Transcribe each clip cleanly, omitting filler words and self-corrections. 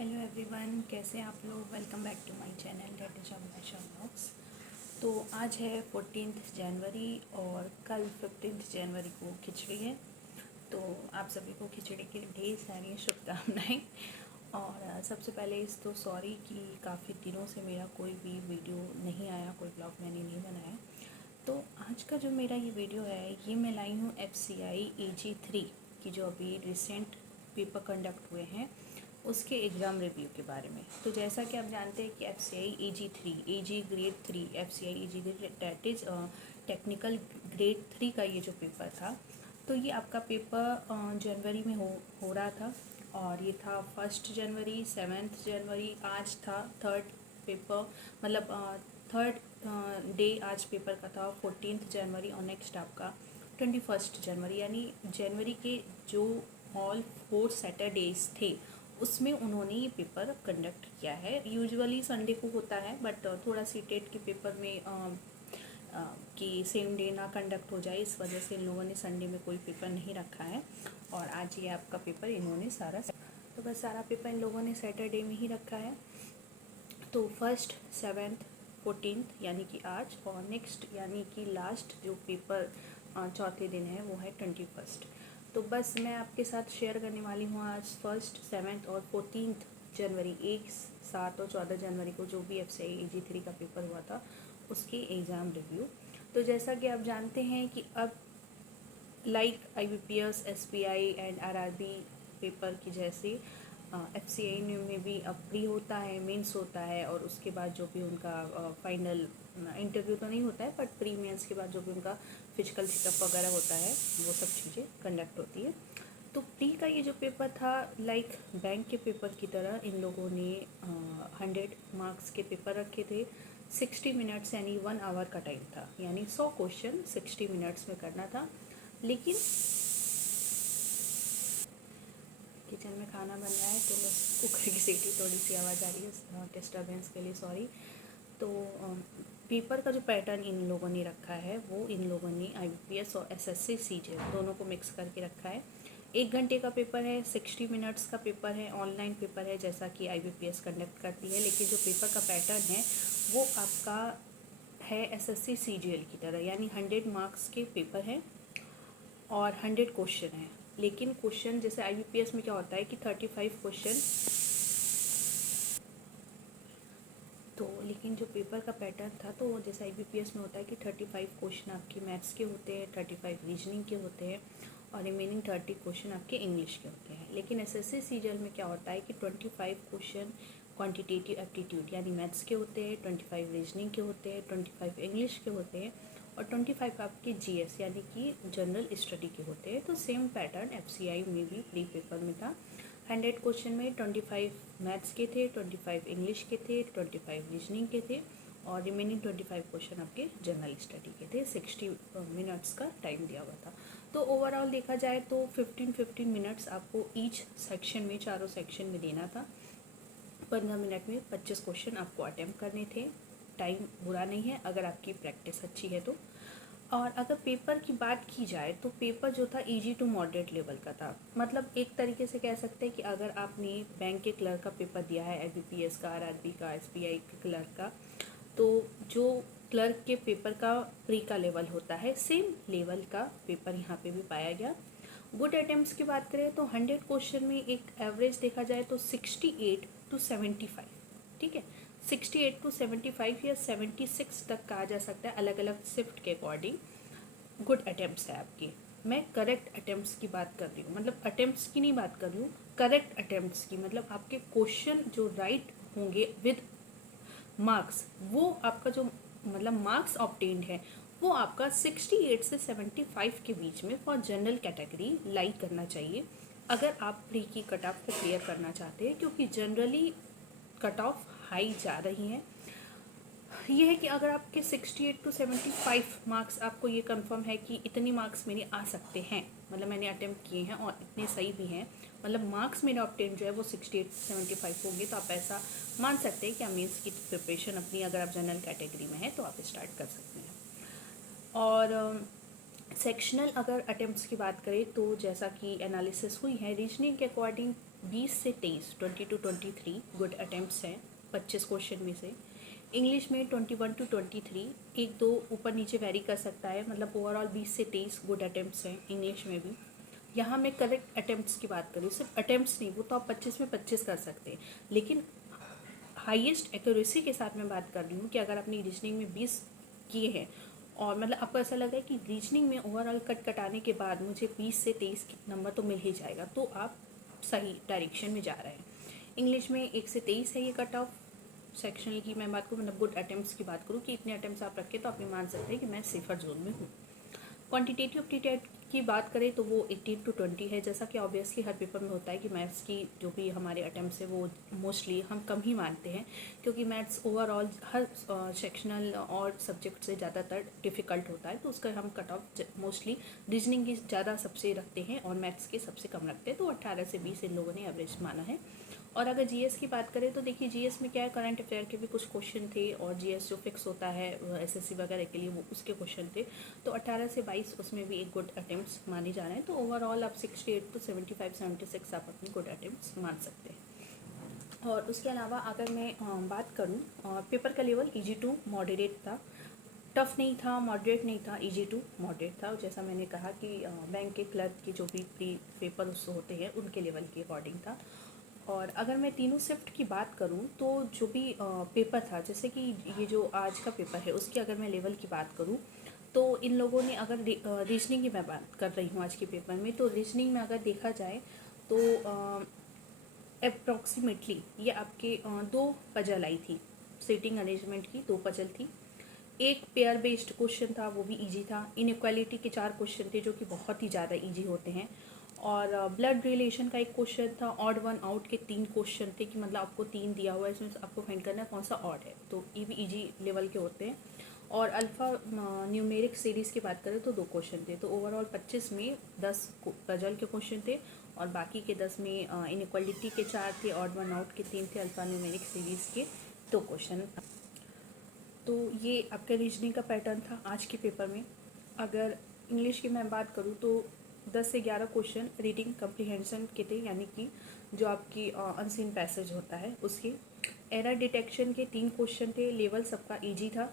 Hello everyone, कैसे हैं आप लोग। Welcome back to my channel that is Abhilasha vlogs. तो आज है 14 जनवरी और कल 15 जनवरी को खिचड़ी है। तो आप सभी को खिचड़ी की ढेर सारी शुभकामनाएं। और सबसे इस तो सॉरी कि काफ़ी दिनों से मेरा कोई भी वीडियो नहीं आया, कोई ब्लॉग मैंने नहीं बनाया। तो आज का जो मेरा ये वीडियो है ये मैं लाई हूँ FCI AG3 की जो अभी रिसेंट पेपर कंडक्ट हुए हैं उसके एग्ज़ाम रिव्यू के बारे में। तो जैसा कि आप जानते हैं कि FCI AG3 AG grade 3 FCI AG grade that is technical grade 3 का ये जो पेपर था, तो ये आपका पेपर जनवरी में हो रहा था। और ये था 1 जनवरी, 7 जनवरी, आज था थर्ड पेपर, मतलब थर्ड डे आज पेपर का था 14 जनवरी। और नेक्स्ट आपका 21 जनवरी, यानी जनवरी के जो ऑल 4 सैटरडेज थे उसमें उन्होंने ये पेपर कंडक्ट किया है। यूजुअली संडे को होता है, बट थोड़ा सी टेट के पेपर में कि सेम डे ना कंडक्ट हो जाए, इस वजह से इन लोगों ने संडे में कोई पेपर नहीं रखा है। और आज ये आपका पेपर इन्होंने सारा पेपर इन लोगों ने सैटरडे में ही रखा है। तो 1, 7, 14 यानी कि आज, और नेक्स्ट यानी कि लास्ट जो पेपर चौथे दिन है वो है 21। तो बस मैं आपके साथ शेयर करने वाली हूँ आज 1, 7 और 14 जनवरी, 1, 7 और 14 जनवरी को जो भी FCI AG3 का पेपर हुआ था उसके एग्ज़ाम रिव्यू। तो जैसा कि आप जानते हैं कि अब like IBPS, SBI and RRB paper की जैसे FCI में भी अब प्री होता है, मेंस होता है, और उसके बाद जो भी उनका फाइनल इंटरव्यू तो नहीं होता है, बट प्री मेंस के बाद जो भी उनका फिजिकल चेकअप वगैरह होता है वो सब चीज़ें कंडक्ट होती है। तो प्री का ये जो पेपर था, लाइक बैंक के पेपर की तरह इन लोगों ने 100 मार्क्स के पेपर रखे थे। 60 मिनट्स यानी 1 आवर का टाइम था, यानी 100 क्वेश्चन 60 मिनट्स में करना था। लेकिन किचन में खाना बन रहा है तो बस कुकर की सीटी थोड़ी सी आवाज़ आ रही है, डिस्टर्बेंस के लिए सॉरी। तो पेपर का जो पैटर्न इन लोगों ने रखा है वो इन लोगों ने IBPS और SSC CGL दोनों को मिक्स करके रखा है। 1 घंटे का पेपर है, 60 मिनट्स का पेपर है, ऑनलाइन पेपर है जैसा कि IBPS कंडक्ट करती है। लेकिन जो पेपर का पैटर्न है वो आपका है SSC CGL की तरह, यानी 100 मार्क्स के पेपर है और 100 क्वेश्चन है। लेकिन क्वेश्चन जैसे IBPS में क्या होता है कि 35 क्वेश्चन, तो लेकिन जो पेपर का पैटर्न था तो जैसे IBPS में होता है कि 35 क्वेश्चन आपके मैथ्स के होते हैं, 35 रीजनिंग के होते हैं, और रिमेनिंग 30 क्वेश्चन आपके इंग्लिश के होते हैं। लेकिन SSC CGL में क्या होता है कि 25 क्वेश्चन क्वांटिटेटिव एप्टीट्यूड यानी मैथ्स के होते हैं, 25 रीजनिंग के होते हैं, 25 इंग्लिश के होते हैं, और 25 आपके GS यानी कि जनरल स्टडी के होते हैं। तो सेम पैटर्न FCI में भी प्री पेपर में था। 100 क्वेश्चन में 25 मैथ्स के थे, 25 इंग्लिश के थे, 25 रीजनिंग के थे, और रिमेनिंग 25 क्वेश्चन आपके जनरल स्टडी के थे। 60 मिनट्स का टाइम दिया हुआ था। तो ओवरऑल देखा जाए तो 15-15 मिनट्स आपको ईच सेक्शन में, चारों सेक्शन में देना था। 15 मिनट में 25 क्वेश्चन आपको अटैम्प्ट करने थे। टाइम बुरा नहीं है अगर आपकी प्रैक्टिस अच्छी है तो। और अगर पेपर की बात की जाए तो पेपर जो था इजी टू मॉडरेट लेवल का था। मतलब एक तरीके से कह सकते हैं कि अगर आपने बैंक के क्लर्क का पेपर दिया है, IBPS का, RRB का, SBI के क्लर्क का, तो जो क्लर्क के पेपर का प्री का लेवल होता है सेम लेवल का पेपर यहाँ पे भी पाया गया। गुड अटेम्प्ट्स की बात करें तो 100 क्वेश्चन में एक एवरेज देखा जाए तो 68 to 75, ठीक है, 68 to 75 या 76 तक कहा जा सकता है अलग अलग शिफ्ट के अकॉर्डिंग। गुड अटेम्प्ट्स है आपकी। मैं करेक्ट अटेम्प्ट्स की बात कर रही हूँ, मतलब अटेम्प्ट्स की नहीं बात कर रही हूँ, करेक्ट अटेम्प्ट्स की, मतलब आपके क्वेश्चन जो राइट होंगे विद मार्क्स, वो आपका जो मतलब मार्क्स ऑब्टेन्ड है वो आपका 68 से 75 के बीच में फॉर जनरल कैटेगरी लाइक करना चाहिए अगर आप प्री की कट ऑफ को क्लियर करना चाहते हैं, क्योंकि जनरली कट ऑफ हाई जा रही हैं। ये है कि अगर आपके 68 to 75 मार्क्स, आपको ये कंफर्म है कि इतनी मार्क्स मेरे आ सकते हैं, मतलब मैंने अटेम्प्ट किए हैं और इतने सही भी हैं, मतलब मार्क्स मेरा ऑब्टेन जो है वो 68 से 75 होंगे, तो आप ऐसा मान सकते हैं कि आप मीन्स की प्रिपरेशन अपनी, अगर आप जनरल कैटेगरी में हैं तो आप स्टार्ट कर सकते हैं। और सेक्शनल अगर अटेम्प्ट्स की बात करें तो जैसा कि एनालिसिस हुई है रीजनिंग के अकॉर्डिंग 20 से 23, 20 to 23 गुड अटैम्प्ट्स हैं 25 क्वेश्चन में से। इंग्लिश में 21 to 23, एक दो ऊपर नीचे वेरी कर सकता है, मतलब ओवरऑल 20 से 23 गुड अटैम्प्ट्स हैं इंग्लिश में भी। यहाँ मैं करेक्ट अटैम्प्ट्स की बात करूँ, सिर्फ अटैम्प्ट्स नहीं, वो तो आप 25 में 25 कर सकते हैं, लेकिन हाईएस्ट एक्यूरेसी के साथ मैं बात कर रही हूँ कि अगर अपनी रीजनिंग में 20 किए हैं और मतलब आपको ऐसा लगा है कि रीजनिंग में ओवरऑल कट कटाने के बाद मुझे 20 से 23 नंबर तो मिल ही जाएगा, तो आप सही डायरेक्शन में जा रहे हैं। इंग्लिश में 1 से 23 है ये कट ऑफ। सेक्शनल की मैं बात करूँ, मतलब गुड अटैम्प्ट्स की बात करूँ कि इतने अटैम्प्ट्स आप रखें तो आप ये मान सकते हैं कि मैं सेफर जोन में हूँ। क्वांटिटेटिव एप्टीट्यूड की बात करें तो वो 18 to 20 है, जैसा कि ऑब्वियसली हर पेपर में होता है कि मैथ्स की जो भी हमारे अटैम्प्ट्स है वो मोस्टली हम कम ही मानते हैं, क्योंकि मैथ्स ओवरऑल हर सेक्शनल और सब्जेक्ट से ज़्यादातर डिफ़िकल्ट होता है, तो उसका हम कट ऑफ मोस्टली रीजनिंग की ज़्यादा सबसे रखते हैं और मैथ्स के सबसे कम रखते हैं, तो 18 से 20 इन लोगों ने एवरेज माना है। और अगर जीएस की बात करें तो देखिए जीएस में क्या है, करंट अफेयर के भी कुछ क्वेश्चन थे, और जीएस जो फिक्स होता है एसएससी वगैरह के लिए वो उसके क्वेश्चन थे, तो 18 से 22 उसमें भी एक गुड अटेम्प्ट्स माने जा रहे हैं, तो ओवरऑल आप 68 to 75, 76 आप अपनी गुड अटेम्प्ट्स मान सकते हैं। और उसके अलावा अगर मैं बात करूँ, पेपर का लेवल ईजी टू मॉडरेट था, टफ नहीं था, मॉडरेट नहीं था, ईजी टू मॉडरेट था। जैसा मैंने कहा कि बैंक के क्लर्क के जो भी प्री पेपर उससे होते हैं उनके लेवल के अकॉर्डिंग था। और अगर मैं तीनों शिफ्ट की बात करूं तो जो भी पेपर था, जैसे कि ये जो आज का पेपर है उसकी अगर मैं लेवल की बात करूं तो इन लोगों ने अगर रीजनिंग की मैं बात कर रही हूँ आज के पेपर में, तो रीजनिंग में अगर देखा जाए तो अप्रॉक्सीमेटली ये आपके दो पजल आई थी, सीटिंग अरेंजमेंट की दो पजल थी, एक पेयर बेस्ड क्वेश्चन था वो भी इजी था, इनइक्वालिटी के 4 क्वेश्चन थे जो कि बहुत ही ज़्यादा इजी होते हैं, और ब्लड रिलेशन का एक क्वेश्चन था, ऑड वन आउट के 3 क्वेश्चन थे कि मतलब आपको 3 दिया हुआ है, इसमें से आपको फाइंड करना है कौन सा ऑड है, तो ये भी इजी लेवल के होते हैं। और अल्फ़ा न्यूमेरिक सीरीज़ की बात करें तो 2 क्वेश्चन थे, तो ओवरऑल 25 में 10 पजल के क्वेश्चन थे, और बाकी के 10 में इनइक्वालिटी के 4 थे, ऑड वन आउट के 3 थे, अल्फ़ा न्यूमेरिक सीरीज़ के 2 क्वेश्चन। तो ये आपका रीजनिंग का पैटर्न था आज के पेपर में। अगर इंग्लिश की मैं बात करूँ तो 10 से 11 क्वेश्चन रीडिंग कम्प्रीहेंशन के थे, यानी कि जो आपकी अनसीन पैसेज होता है उसके। एरर डिटेक्शन के 3 क्वेश्चन थे, लेवल सबका इजी था।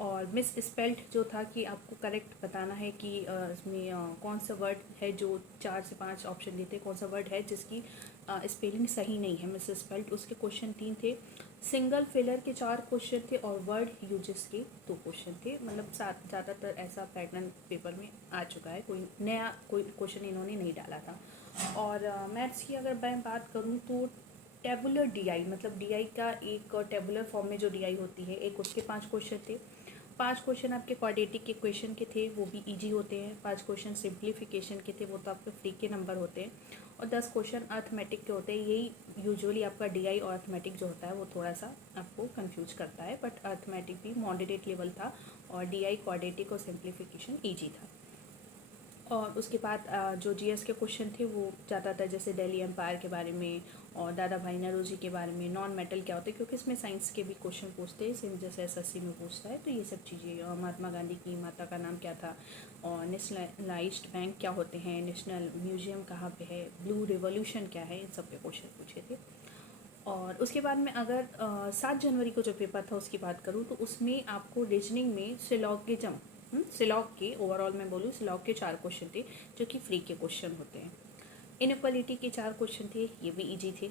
और मिस स्पेल्ड जो था कि आपको करेक्ट बताना है कि इसमें कौन सा वर्ड है, जो 4 से 5 ऑप्शन देते कौन सा वर्ड है जिसकी स्पेलिंग सही नहीं है, मिस स्पेल्ड, उसके क्वेश्चन 3 थे। सिंगल फिलर के 4 क्वेश्चन थे, और वर्ड यूजेस के 2 क्वेश्चन थे। मतलब ज़्यादातर ऐसा पैटर्न पेपर में आ चुका है, कोई नया कोई क्वेश्चन इन्होंने नहीं डाला था। और मैथ्स की अगर मैं बात करूँ तो टेबुलर डीआई, मतलब डीआई का एक टेबुलर फॉर्म में जो डीआई होती है एक, उसके 5 क्वेश्चन थे। 5 क्वेश्चन आपके क्वाड्रेटिक के क्वेश्चन के थे, वो भी इजी होते हैं। 5 क्वेश्चन सिंप्लीफिकेशन के थे, वो तो आपके फ्री के नंबर होते हैं। और 10 क्वेश्चन अर्थमेटिक के होते हैं। यही यूजुअली आपका डीआई और अर्थमेटिक जो होता है वो थोड़ा सा आपको कंफ्यूज करता है, बट अर्थमेटिक भी मॉडरेट लेवल था, और डीआई क्वाड्रेटिक और सिंप्लीफिकेशन ईजी था। और उसके बाद जो जीएस के क्वेश्चन थे वो ज़्यादातर जैसे दिल्ली एम्पायर के बारे में, और दादा भाई नौरोजी के बारे में, नॉन मेटल क्या होता है, क्योंकि इसमें साइंस के भी क्वेश्चन पूछते हैं, सेम जैसे एसएससी में पूछता है, तो ये सब चीज़ें, महात्मा गांधी की माता का नाम क्या था, और नेशनलाइज्ड बैंक क्या होते हैं, नेशनल म्यूजियम कहाँ पे है, ब्लू रिवॉल्यूशन क्या है, इन सब के क्वेश्चन पूछे थे। और उसके बाद में अगर 7 जनवरी को जो पेपर था उसकी बात करूँ तो उसमें आपको रीजनिंग में सिलॉगिज्म, सिलॉग के ओवरऑल मैं बोलूँ सिलॉग के 4 क्वेश्चन थे जो कि फ्री के क्वेश्चन होते हैं। इनइक्वालिटी के 4 क्वेश्चन थे, ये भी इजी थे।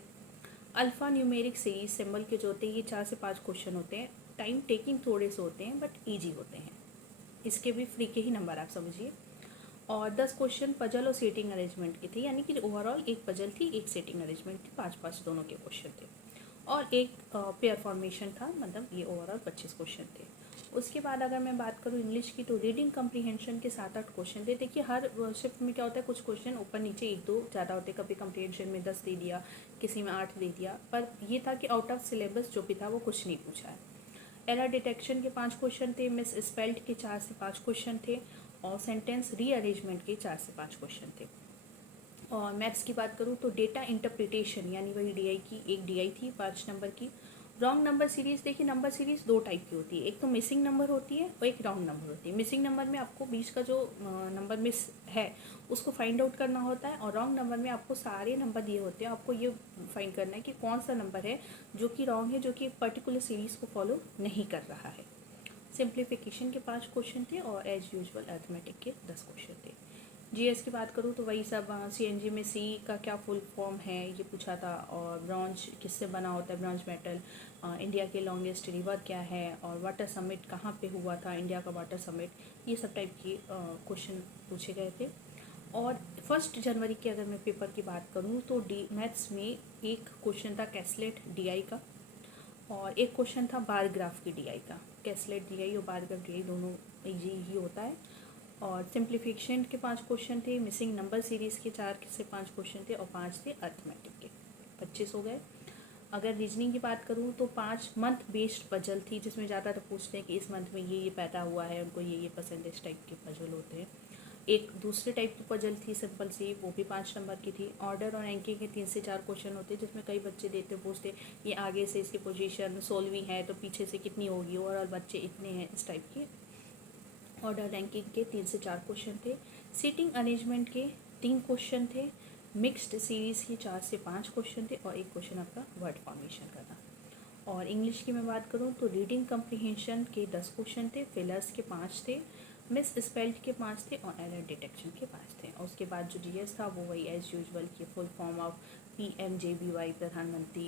अल्फ़ा न्यूमेरिक सीरीज सिंबल के जो होते हैं ये 4 से 5 क्वेश्चन होते हैं, टाइम टेकिंग थोड़े से होते हैं बट ईजी होते हैं, इसके भी फ्री के ही नंबर आप समझिए। और 10 क्वेश्चन पजल और सीटिंग अरेंजमेंट की थी, यानी कि ओवरऑल एक पजल थी, एक सीटिंग अरेंजमेंट थी, 5-5 दोनों के क्वेश्चन थे, और एक पेयर फॉर्मेशन था, मतलब ये ओवरऑल 25 क्वेश्चन थे। उसके बाद अगर मैं बात करूँ इंग्लिश की तो रीडिंग कम्प्रीहेंशन के 7-8 क्वेश्चन थे। देखिए हर शिफ्ट में क्या होता है, कुछ क्वेश्चन ऊपर नीचे 1-2 ज़्यादा होते, कभी कम्प्रीहेंशन में 10 दे दिया, किसी में 8 दे दिया, पर ये था कि आउट ऑफ सिलेबस जो भी था वो कुछ नहीं पूछा है। एरर डिटेक्शन के 5 क्वेश्चन थे, मिस स्पेल्ड के 4 से 5 क्वेश्चन थे, और सेंटेंस रीअरेंजमेंट के 4 से 5 क्वेश्चन थे। और मैथ्स की बात करूँ तो डेटा इंटरप्रिटेशन, यानी वही डीआई की एक डीआई थी 5 नंबर की, रॉन्ग नंबर सीरीज़, देखिए नंबर सीरीज़ दो टाइप की होती है, एक तो मिसिंग नंबर होती है और एक रॉन्ग नंबर होती है। मिसिंग नंबर में आपको बीच का जो नंबर मिस है उसको फाइंड आउट करना होता है, और रॉन्ग नंबर में आपको सारे नंबर दिए होते हैं, आपको ये फाइंड करना है कि कौन सा नंबर है जो कि रॉन्ग है, जो कि एक पर्टिकुलर सीरीज़ को फॉलो नहीं कर रहा है। सिंप्लीफिकेशन के 5 क्वेश्चन थे और एज यूजुअल अर्थमेटिक के 10 क्वेश्चन थे। जीएस की बात करूँ तो वही सब, सीएनजी में सी का क्या फुल फॉर्म है ये पूछा था, और ब्रॉन्ज किससे बना होता है, ब्रॉन्ज मेटल, इंडिया के लॉन्गेस्ट रिवर क्या है, और वाटर समिट कहाँ पे हुआ था, इंडिया का वाटर समिट, ये सब टाइप की क्वेश्चन पूछे गए थे। और 1 जनवरी के अगर मैं पेपर की बात करूँ तो डी मैथ्स में एक क्वेश्चन था कैसलेट डीआई का, और एक क्वेश्चन था बार ग्राफ की डीआई का। कैसलेट डीआई और बार ग्राफ डीआई दोनों इजी ही होता है। और सिंप्लीफिकेशन के 5 क्वेश्चन थे, मिसिंग नंबर सीरीज़ के 4 से 5 क्वेश्चन थे, और 5 थे अर्थमेटिक के, 25 हो गए। अगर रीजनिंग की बात करूँ तो 5 मंथ बेस्ड पजल थी, जिसमें ज़्यादातर पूछते हैं कि इस मंथ में ये पैदा हुआ है, उनको ये परसेंटेज टाइप के पजल होते हैं। एक दूसरे टाइप की पजल थी सिंपल सी, वो भी 5 नंबर की थी। ऑर्डर और रैंकिंग के 3 से 4 क्वेश्चन होते हैं, जिसमें कई बच्चे देते पूछते ये आगे से इसकी पोजीशन 16वीं है तो पीछे से कितनी होगी, ओवरऑल बच्चे इतने हैं, इस टाइप के। ऑर्डर रैंकिंग के 3 से 4 क्वेश्चन थे। सीटिंग अरेंजमेंट के 3 क्वेश्चन थे। मिक्स्ड सीरीज़ के 4 से 5 क्वेश्चन थे, और एक क्वेश्चन आपका वर्ड फॉर्मेशन का था। और इंग्लिश की मैं बात करूँ तो रीडिंग कम्प्रीहेंशन के 10 क्वेश्चन थे, फिलर्स के 5 थे, मिस स्पेल्ड के 5 थे, और एरर डिटेक्शन के 5 थे। और उसके बाद जो जीएस था वो वही एज यूजुअल की फुल फॉर्म ऑफ पीएमजेबीवाई, प्रधानमंत्री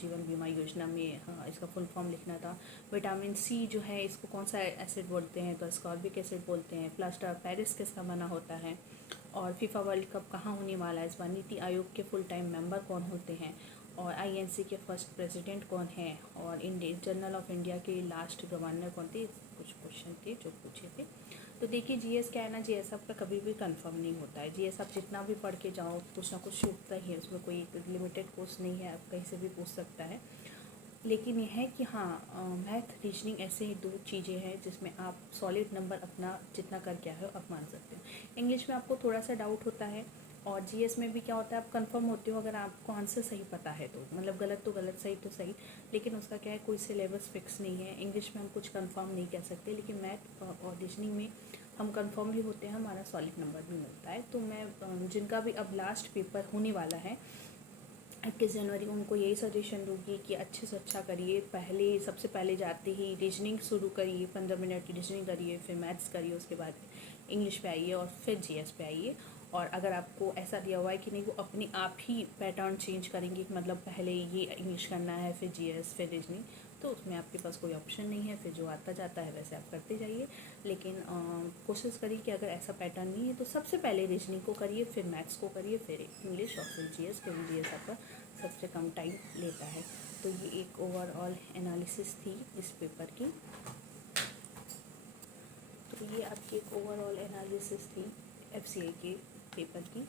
जीवन बीमा योजना में इसका फुल फॉर्म लिखना था। विटामिन सी जो है इसको कौन सा एसिड बोलते हैं, तो अस्कॉर्बिक एसिड बोलते हैं। प्लास्टर ऑफ पेरिस किसका बना होता है, और फीफा वर्ल्ड कप कहाँ होने वाला है, इस बार नीति आयोग के फुल टाइम मेंबर कौन होते हैं, और आईएनसी के फर्स्ट प्रेसिडेंट कौन है, और इंडिया जनरल ऑफ इंडिया के लास्ट गवर्नर कौन थे, कुछ क्वेश्चन थे जो पूछे थे। तो देखिए जीएस क्या है ना, जीएस आपका कभी भी कंफर्म नहीं होता है। जीएस आप जितना भी पढ़ के जाओ कुछ ना कुछ छूटता ही है, उसमें कोई लिमिटेड कोर्स नहीं है, आप कहीं से भी पूछ सकता है। लेकिन यह है कि हाँ, मैथ रीजनिंग ऐसे ही 2 चीज़ें हैं जिसमें आप सॉलिड नंबर अपना जितना कर क्या है आप मान सकते हो। इंग्लिश में आपको थोड़ा सा डाउट होता है, और जीएस में भी क्या होता है आप कंफर्म होते हो अगर आपको आंसर सही पता है तो, मतलब गलत तो गलत, सही तो सही, लेकिन उसका क्या है कोई सिलेबस फिक्स नहीं है। इंग्लिश में हम कुछ कंफर्म नहीं कह सकते, लेकिन मैथ और रीजनिंग में हम कंफर्म भी होते हैं, हमारा सॉलिड नंबर भी मिलता है। तो मैं जिनका भी अब लास्ट पेपर होने वाला है 21 जनवरी, उनको यही सजेशन दूँगी कि अच्छे से अच्छा करिए। सबसे पहले जाते ही रीजनिंग शुरू करिए, 15 मिनट की रीजनिंग करिए, फिर मैथ्स करिए, उसके बाद इंग्लिश पे आइए, और फिर जीएस पे आइए। और अगर आपको ऐसा दिया हुआ है कि नहीं वो अपने आप ही पैटर्न चेंज करेंगे, मतलब पहले ये इंग्लिश करना है फिर जीएस फिर रीजनिंग, तो उसमें आपके पास कोई ऑप्शन नहीं है, फिर जो आता जाता है वैसे आप करते जाइए। लेकिन कोशिश करिए कि अगर ऐसा पैटर्न नहीं है तो सबसे पहले रीजनिंग को करिए, फिर मैथ्स को करिए, फिर इंग्लिश, और फिर जीएस, क्योंकि जीएस आपका सबसे कम टाइम लेता है। तो ये एक ओवरऑल एनालिसिस थी इस पेपर की। तो ये आपकी एक ओवरऑल एनालिसिस थी एफसीआई के पेपर की।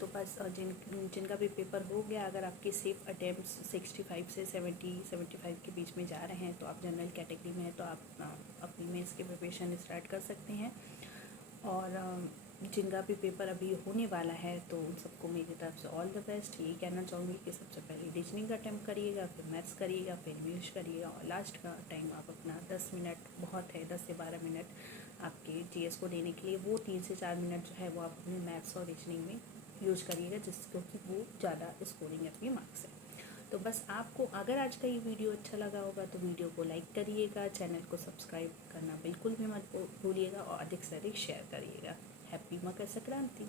तो बस जिनका भी पेपर हो गया, अगर आपके सेफ अटैम्प्ट्स 65 से 75 के बीच में जा रहे हैं, तो आप जनरल कैटेगरी में हैं, तो आप अपनी मेंस की प्रिपरेशन स्टार्ट कर सकते हैं। और जिनका भी पेपर अभी होने वाला है तो उन सबको मेरी तरफ से ऑल द बेस्ट। यही कहना चाहूँगी कि सबसे पहले रीजनिंग का अटैम्प्ट करिएगा, फिर मैथ्स करिएगा, फिर इंग्लिश करिएगा, और लास्ट का टाइम आप अपना 10 मिनट बहुत है, 10 से 12 मिनट आपके जीएस को देने के लिए, वो 3 से 4 मिनट जो है वो आप अपने मैथ्स और रीजनिंग में यूज़ करिएगा, क्योंकि वो ज़्यादा स्कोरिंग अपनी मार्क्स है। तो बस आपको अगर आज का ये वीडियो अच्छा लगा होगा तो वीडियो को लाइक करिएगा, चैनल को सब्सक्राइब करना बिल्कुल भी मत भूलिएगा, और अधिक से अधिक शेयर करिएगा। हैप्पी मकर संक्रांति।